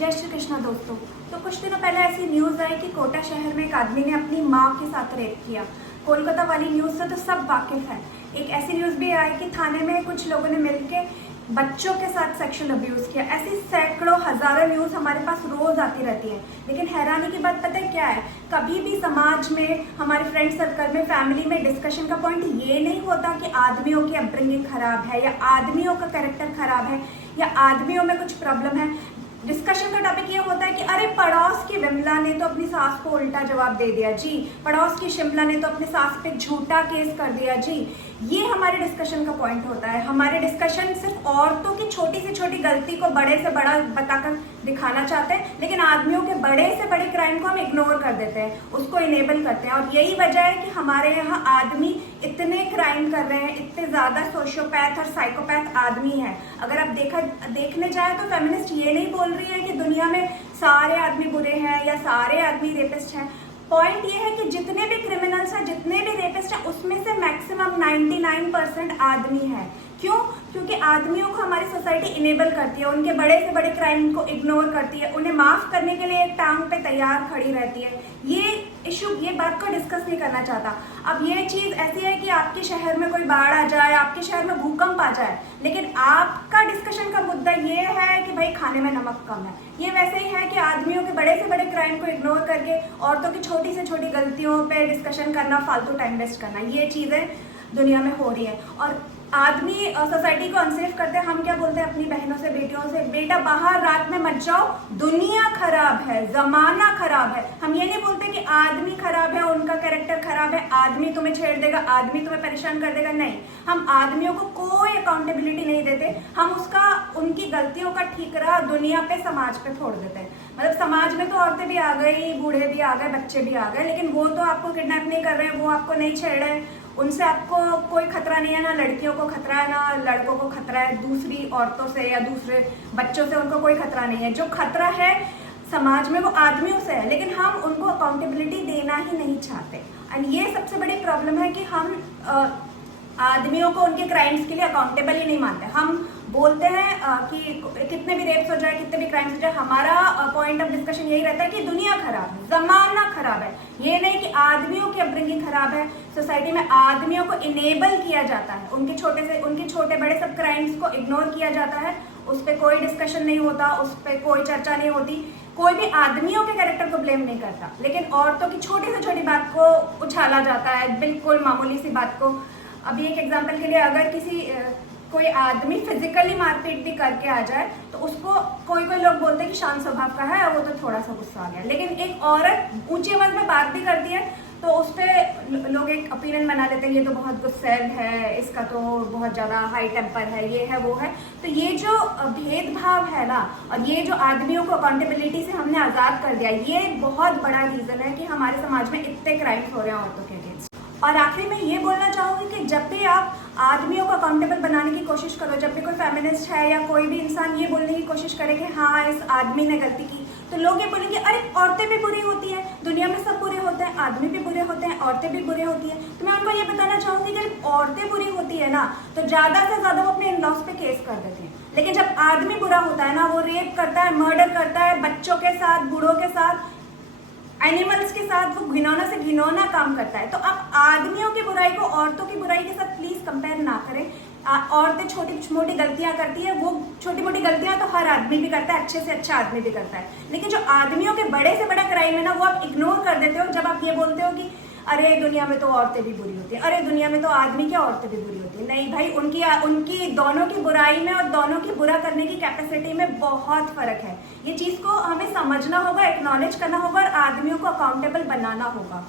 जय श्री कृष्णा दोस्तों। तो कुछ दिनों पहले ऐसी न्यूज़ आई कि कोटा शहर में एक आदमी ने अपनी माँ के साथ रेप किया। कोलकाता वाली न्यूज़ से तो सब वाकिफ है। एक ऐसी न्यूज़ भी आई कि थाने में कुछ लोगों ने मिलकर बच्चों के साथ सेक्सुअल अब्यूज़ किया। ऐसी सैकड़ों हज़ारों न्यूज़ हमारे पास रोज़ आती रहती है। लेकिन हैरानी की बात पता है क्या है, कभी भी समाज में, हमारे फ्रेंड सर्कल में, फैमिली में डिस्कशन का पॉइंट ये नहीं होता कि आदमियों की अपब्रिंगिंग खराब है या आदमियों का कैरेक्टर खराब है या आदमियों में कुछ प्रॉब्लम है। डिस्कशन का टॉपिक ये होता है कि अरे पड़ोस की विमला ने तो अपनी सास को उल्टा जवाब दे दिया जी, पड़ोस की शिमला ने तो अपनी सास पे झूठा केस कर दिया जी। ये हमारे डिस्कशन का पॉइंट होता है। हमारे डिस्कशन सिर्फ औरतों की छोटी से छोटी गलती को बड़े से बड़ा बताकर दिखाना चाहते हैं, लेकिन आदमियों के बड़े से बड़े क्राइम को हम इग्नोर कर देते हैं, उसको इनेबल करते हैं। और यही वजह है कि हमारे यहाँ आदमी इतने क्राइम कर रहे हैं, इतने ज्यादा सोशियोपैथ और साइकोपैथ आदमी है। अगर आप देखने जाए तो फेमिनिस्ट ये नहीं बोल रही है कि दुनिया में सारे आदमी बुरे हैं या सारे आदमी रेपिस्ट हैं। पॉइंट ये है कि जितने भी क्रिमिनल्स हैं, जितने भी रेपिस्ट हैं, उसमें से मैक्सिमम 99% आदमी है। क्यों? क्योंकि आदमियों को हमारी सोसाइटी इनेबल करती है, उनके बड़े से बड़े क्राइम को इग्नोर करती है, उन्हें माफ करने के लिए एक टांग पे तैयार खड़ी रहती है। ये बात को डिस्कस नहीं करना चाहता। अब ये चीज ऐसी है कि आपके शहर में कोई बाढ़ आ जाए, आपके शहर में भूकंप आ जाए, लेकिन आपका डिस्कशन का मुद्दा ये है कि भाई खाने में नमक कम है। ये वैसे ही है कि आदमियों के बड़े से बड़े क्राइम को इग्नोर करके औरतों की छोटी से छोटी गलतियों पे डिस्कशन करना, फालतू टाइम वेस्ट करना, ये चीजें दुनिया में हो रही है। और आदमी सोसाइटी को अनसेफ करते हैं। हम क्या बोलते हैं अपनी बहनों से, बेटियों से, बेटा बाहर रात में मत जाओ, दुनिया खराब है, जमाना खराब है। हम ये नहीं बोलते कि आदमी खराब है, उनका कैरेक्टर खराब है, आदमी तुम्हें छेड़ देगा, आदमी तुम्हें परेशान कर देगा। नहीं, हम आदमियों को कोई अकाउंटेबिलिटी नहीं देते। हम उनकी गलतियों का ठीकरा दुनिया पे, समाज पे छोड़ देते हैं। मतलब समाज में तो औरतें भी आ गई, बूढ़े भी आ गए, बच्चे भी आ गए, लेकिन वो तो आपको किडनैप नहीं कर रहे हैं, वो आपको नहीं छेड़ रहे हैं, उनसे आपको कोई खतरा नहीं है। ना लड़कियों को खतरा है, ना लड़कों को खतरा है, दूसरी औरतों से या दूसरे बच्चों से उनको कोई खतरा नहीं है। जो खतरा है समाज में वो आदमियों से है, लेकिन हम उनको अकाउंटेबिलिटी देना ही नहीं चाहते। एंड ये सबसे बड़ी प्रॉब्लम है कि हम आदमियों को उनके क्राइम्स के लिए अकाउंटेबल ही नहीं मानते। हम बोलते हैं कि कितने भी रेप्स हो जाए, कितने भी क्राइम्स हो जाए, हमारा पॉइंट ऑफ डिस्कशन यही रहता है कि दुनिया खराब है, जमाना खराब है। ये नहीं कि आदमियों की अपब्रिंगिंग खराब है। सोसाइटी में आदमियों को इनेबल किया जाता है, उनके छोटे बड़े सब क्राइम्स को इग्नोर किया जाता है, उस पर कोई डिस्कशन नहीं होता, उस पर कोई चर्चा नहीं होती, कोई भी आदमियों के कैरेक्टर को ब्लेम नहीं करता। लेकिन औरतों की छोटी से छोटी बात को उछाला जाता है, बिल्कुल मामूली सी बात को। अभी एक एग्जाम्पल के लिए, अगर कोई आदमी फिजिकली मारपीट भी करके आ जाए तो उसको कोई लोग बोलते हैं कि शांत स्वभाव का है, वो तो थोड़ा सा गुस्सा आ गया। लेकिन एक औरत ऊंची आवाज में बात भी करती है तो उस पर लोग एक ओपिनियन बना लेते हैं, ये तो बहुत गुस्सैल है, इसका तो बहुत ज्यादा हाई टेम्पर है, ये है वो है। तो ये जो भेदभाव है ना, और ये जो आदमियों को अकाउंटेबिलिटी से हमने आजाद कर दिया, ये बहुत बड़ा रीजन है कि हमारे समाज में इतने क्राइम्स हो रहे हैं औरतों के अगेंस्ट। और आखिरी में ये बोलना चाहूंगी कि जब भी आप आदमियों को अकाउंटेबल बनाने की कोशिश करो, जब भी कोई फेमिनिस्ट है या कोई भी इंसान ये बोलने की कोशिश करे कि हाँ इस आदमी ने गलती की, तो लोग ये बोलेंगे अरे औरतें भी बुरी होती हैं, दुनिया में सब बुरे होते हैं, आदमी भी बुरे होते हैं, औरतें भी बुरी होती हैं। तो मैं उनको ये बताना चाहूंगी कि जब औरतें बुरी होती है ना, तो ज्यादा से ज्यादा वो अपने इन लॉस पे केस कर देती हैं। लेकिन जब आदमी बुरा होता है ना, वो रेप करता है, मर्डर करता है, बच्चों के साथ, बूढ़ों के साथ, एनिमल्स के साथ, वो घिनौना से घिनौना काम करता है। तो आप आदमियों की बुराई को औरतों की बुराई के साथ प्लीज कंपेयर ना करें। औरतें छोटी मोटी गलतियां करती है, वो छोटी मोटी गलतियां तो हर आदमी भी करता है, अच्छे से अच्छा आदमी भी करता है। लेकिन जो आदमियों के बड़े से बड़ा क्राइम है ना, वो आप इग्नोर कर देते हो जब आप ये बोलते हो कि अरे दुनिया में तो औरतें भी बुरी होती है, अरे दुनिया में तो आदमी क्या औरतें भी बुरी होती है। नहीं भाई, उनकी दोनों की बुराई में और दोनों की बुरा करने की कैपेसिटी में बहुत फर्क है। ये चीज को हमें समझना होगा, एक्नॉलेज करना होगा और आदमियों को अकाउंटेबल बनाना होगा।